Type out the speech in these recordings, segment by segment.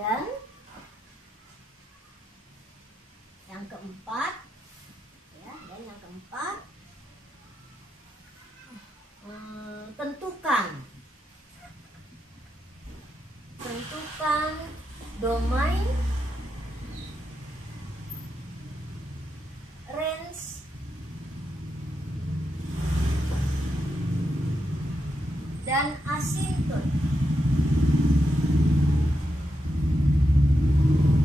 Dan yang keempat, ya, dan yang keempat, tentukan domain, range, dan asintut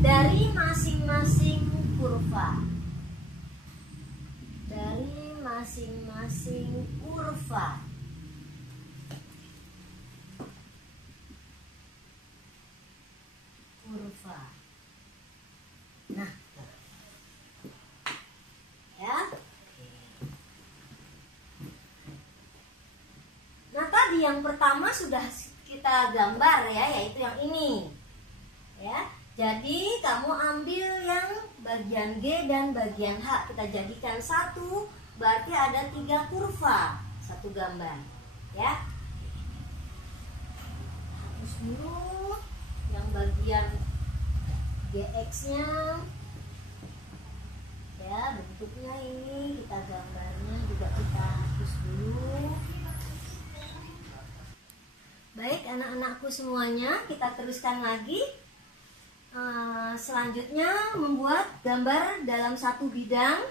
dari masing-masing kurva. Nah, ya. Nah, tadi yang pertama sudah kita gambar ya, yaitu yang ini. Ya. Jadi kamu ambil yang bagian G dan bagian H, kita jadikan satu, berarti ada 3 kurva satu gambar. Ya. Hapus dulu yang bagian GX-nya. Ya, bentuknya ini kita gambarnya juga kita hapus dulu. Baik, anak-anakku semuanya, kita teruskan lagi. Selanjutnya membuat gambar dalam satu bidang,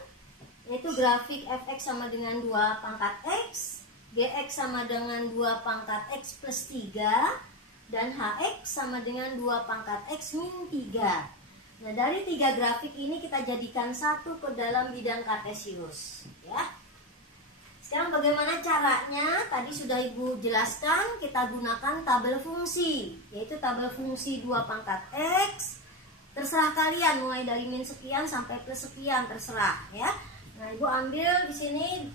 yaitu grafik fx sama dengan 2 pangkat x, gx sama dengan 2 pangkat x plus 3, dan hx sama dengan 2 pangkat x min 3. Nah, dari 3 grafik ini kita jadikan satu ke dalam bidang kartesius, ya. Sekarang bagaimana caranya? Tadi sudah Ibu jelaskan, kita gunakan tabel fungsi, yaitu tabel fungsi 2 pangkat x. Terserah kalian, mulai dari min sekian sampai plus sekian, terserah ya. Nah, Ibu ambil di sini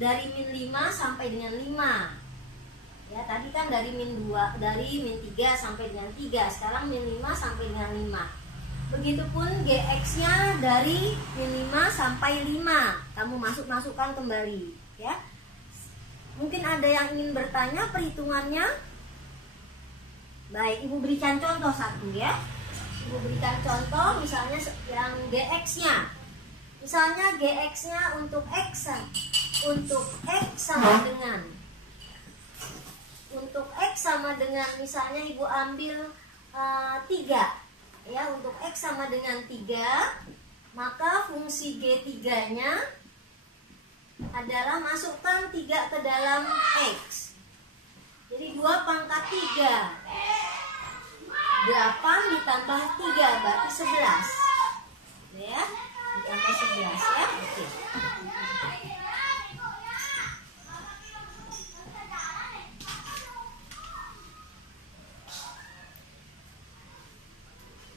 dari min 5 sampai dengan 5. Ya, tadi kan dari min 3 sampai dengan 3, sekarang min 5 sampai dengan 5. Begitupun GX-nya dari min 5 sampai 5. Kamu masukkan kembali, ya. Mungkin ada yang ingin bertanya perhitungannya. Baik, Ibu berikan contoh satu ya. Ibu berikan contoh misalnya yang GX-nya. Misalnya GX-nya untuk X sama dengan misalnya Ibu ambil 3. Ya, untuk X sama dengan 3, maka fungsi G3-nya adalah masukkan 3 ke dalam X. Jadi 2 pangkat 3, 8 ditambah 3 berarti 11. Ya, ditambah 11 ya. Oke.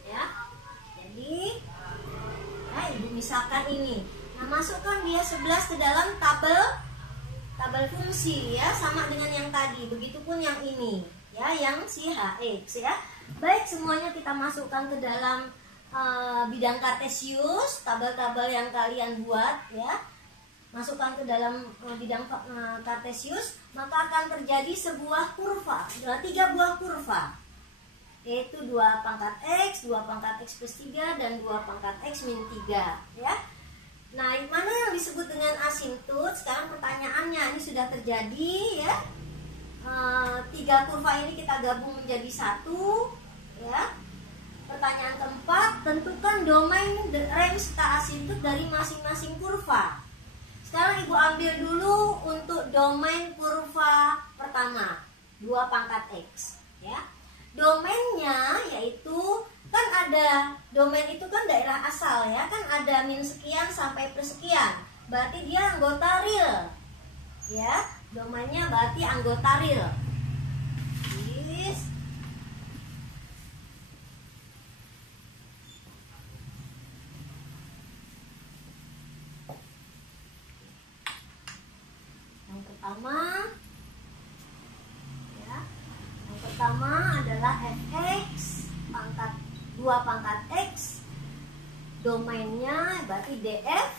Ya. Jadi Ibu misalkan ini. Nah, masukkan dia 11 ke dalam tabel fungsi ya, sama dengan yang tadi. Begitupun yang ini ya, yang si HX ya. Baik, semuanya kita masukkan ke dalam bidang kartesius, tabel-tabel yang kalian buat ya. Masukkan ke dalam bidang kartesius, maka akan terjadi sebuah kurva, 3 buah kurva. Yaitu 2 pangkat X, 2 pangkat X plus 3, dan 2 pangkat X min 3 ya. Nah, mana yang disebut dengan asintut? Sekarang pertanyaannya, ini sudah terjadi ya. 3 kurva ini kita gabung menjadi 1 ya. Pertanyaan keempat, tentukan domain range asintut dari masing-masing kurva. Sekarang Ibu ambil dulu untuk domain kurva pertama, 2 pangkat X ya. Domainnya yaitu kan ada, domain itu kan daerah asal ya, kan ada min sekian sampai plus sekian, berarti dia anggota real ya. Domainnya berarti anggota real. Yang pertama adalah fx pangkat 2 pangkat x, domainnya berarti df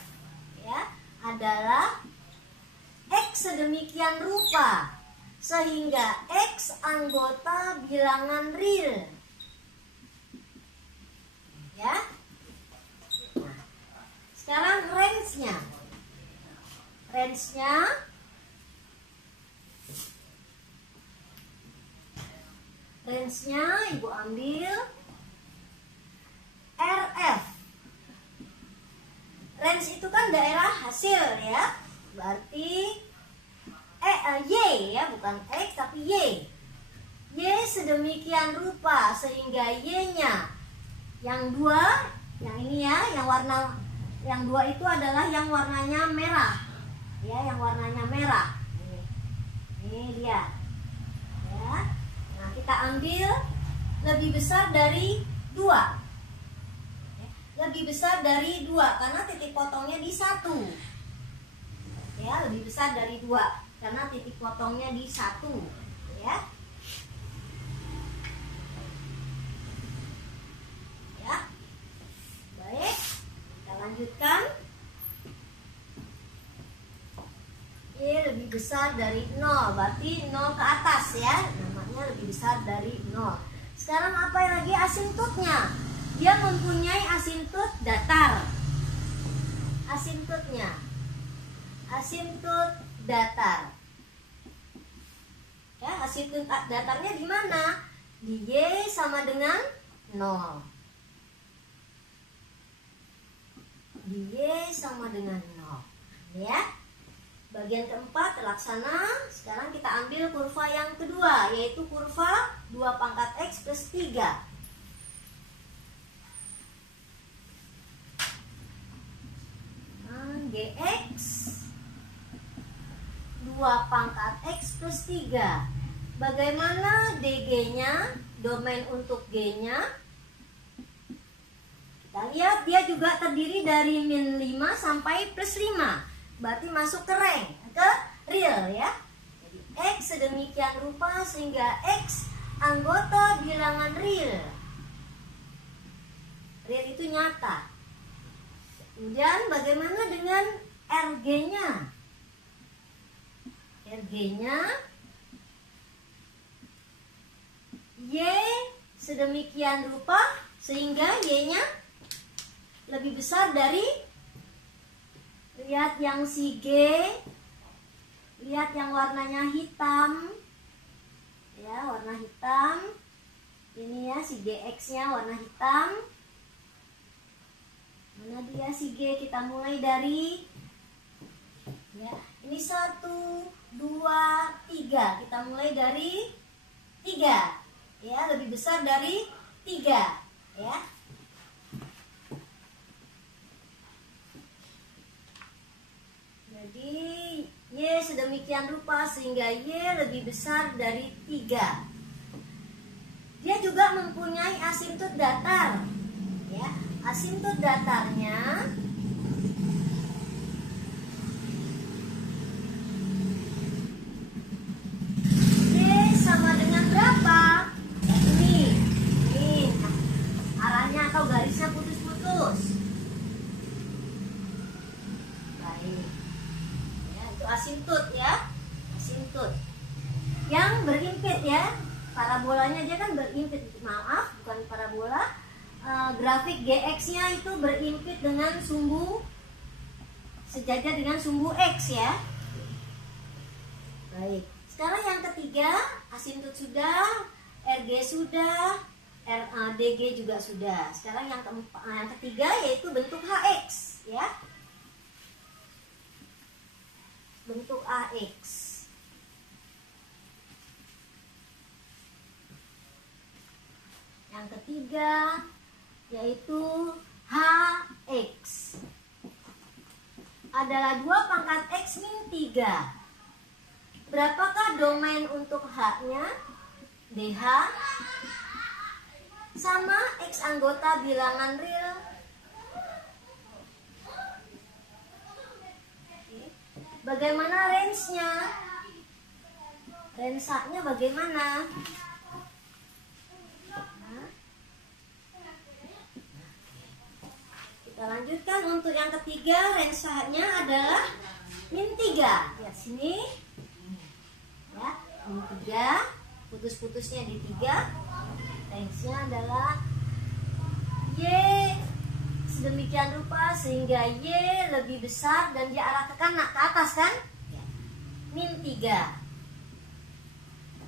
ya, adalah x sedemikian rupa sehingga x anggota bilangan real. Range-nya Ibu ambil RF. Range itu kan daerah hasil ya. Berarti Y ya, bukan X tapi Y. Y sedemikian rupa sehingga Y-nya yang dua, yang ini ya, yang dua itu adalah yang warnanya merah. Ya, yang warnanya merah. Ini dia. Ya. Nah, kita ambil lebih besar dari 2. Lebih besar dari 2 karena titik potongnya di 1. Ya, lebih besar dari 2 karena titik potongnya di 1. Ya. Ya. Baik. Kita lanjutkan. Y lebih besar dari 0, berarti 0 ke atas ya. Namanya lebih besar dari 0. Sekarang apa lagi asintutnya? Dia mempunyai asintut datar. Asintutnya. Asintut datar. Ya, asintut datarnya di mana? Di Y sama dengan 0. Di Y sama dengan 0. Ya. Bagian keempat terlaksana. Sekarang kita ambil kurva yang kedua, yaitu kurva 2 pangkat X plus 3. GX 2 pangkat X plus 3. Bagaimana DG-nya, domain untuk G-nya? Kita lihat dia juga terdiri dari min 5 sampai plus 5. Berarti masuk ke rank, ke real ya. Jadi X sedemikian rupa sehingga X anggota bilangan real. Real itu nyata. Kemudian bagaimana dengan RG-nya? RG-nya Y sedemikian rupa sehingga Y-nya lebih besar dari, lihat yang si G, lihat yang warnanya hitam. Ya, warna hitam. Ini ya si GX-nya warna hitam. Mana dia si G? Kita mulai dari, ya, ini 1, 2, 3. Kita mulai dari 3. Ya, lebih besar dari 3. Ya. Jadi Y sedemikian rupa sehingga Y lebih besar dari 3. Dia juga mempunyai asintut datar. Ya, asintut datarnya Y sama dengan berapa? Ya, ini arahnya atau garisnya putus-putus. Baik. Asintut ya, asintut yang berimpit ya, parabolanya dia kan berimpit, maaf bukan parabola, grafik GX-nya itu berimpit dengan sumbu sejajar dengan sumbu X ya. Baik, sekarang yang ketiga asintut sudah, RG sudah, DG juga sudah. Sekarang yang ketiga yaitu bentuk HX ya. Bentuk AX. Yang ketiga yaitu HX. Adalah 2 pangkat X min 3. Berapakah domain untuk H-nya? DH sama X anggota bilangan real. Bagaimana range-nya? Range-nya bagaimana? Kita lanjutkan untuk yang ketiga, range-nya adalah min 3. Lihat sini. Ya, min 3. Putus-putusnya di 3. Range-nya adalah Y sedemikian rupa sehingga Y lebih besar dan diarah ke kanan, ke atas kan? Min 3.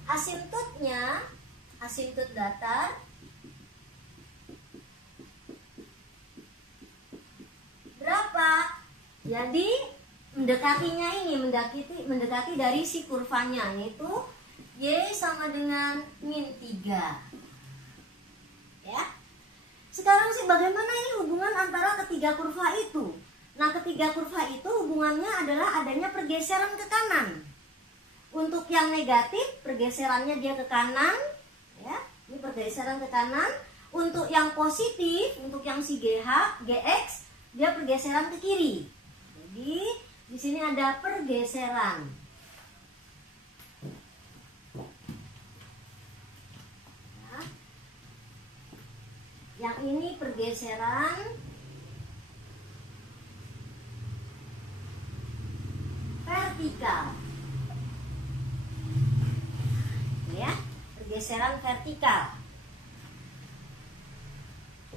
Asintutnya, asintut datar berapa? Jadi mendekatinya ini, mendekati dari si kurvanya, yaitu Y sama dengan min 3. Ya. Sekarang sih bagaimana ini hubungan antara ketiga kurva itu? Nah, ketiga kurva itu hubungannya adalah adanya pergeseran ke kanan. Untuk yang negatif, pergeserannya dia ke kanan, ya. Ini pergeseran ke kanan. Untuk yang positif, untuk yang si GH, GX, dia pergeseran ke kiri. Jadi, di sini ada pergeseran. Ya. Yang ini pergeseran vertikal. Ya, pergeseran vertikal.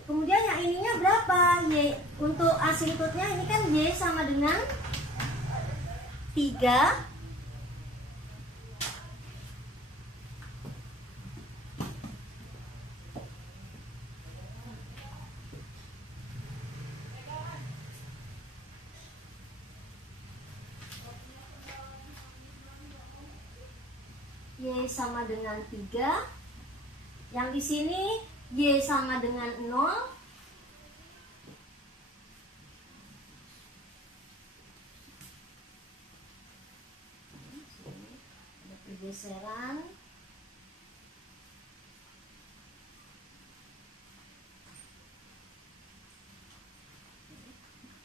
Kemudian yang ininya berapa? Y untuk asintutnya ini kan Y sama dengan 3. Y sama dengan 3. Yang di sini Y sama dengan 0. Ada pergeseran.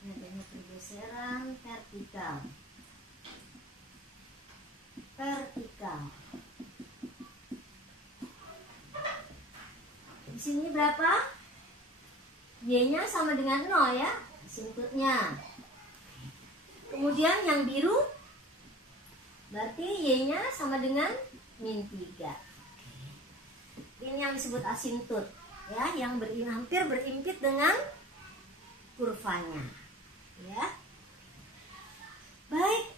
Adanya pergeseran vertikal. Vertikal. Di sini berapa? Y-nya sama dengan 0 ya, asintutnya. Kemudian yang biru berarti Y-nya sama dengan min 3. Ini yang disebut asintut, ya, yang hampir berimpit dengan kurvanya, ya. Baik,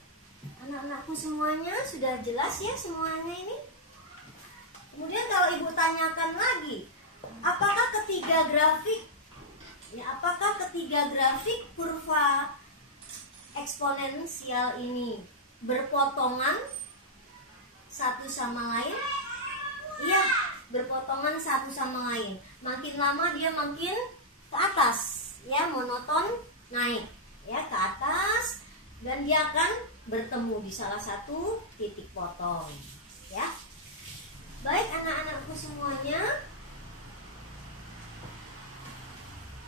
anak-anakku semuanya sudah jelas ya semuanya ini. Kemudian kalau ibu tanyakan lagi, apakah ketiga grafik kurva eksponensial ini berpotongan satu sama lain? Iya, berpotongan satu sama lain. Makin lama dia makin ke atas, ya, monoton naik, ya, ke atas, dan dia akan bertemu di salah satu titik potong, ya. Baik anak-anakku semuanya,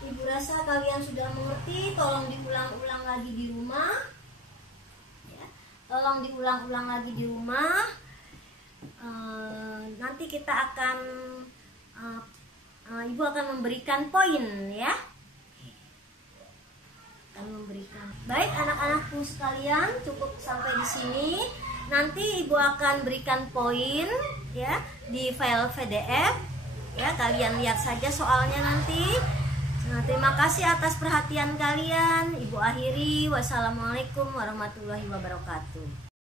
ibu rasa kalian sudah mengerti. Tolong diulang-ulang lagi di rumah, ya. Tolong diulang-ulang lagi di rumah. Nanti kita akan ibu akan memberikan poin, ya. Akan memberikan. Baik anak-anakku sekalian, cukup sampai di sini. Nanti ibu akan berikan poin, ya, di file PDF, ya. Kalian lihat saja soalnya nanti. Nah, terima kasih atas perhatian kalian. Ibu akhiri. Wassalamualaikum warahmatullahi wabarakatuh.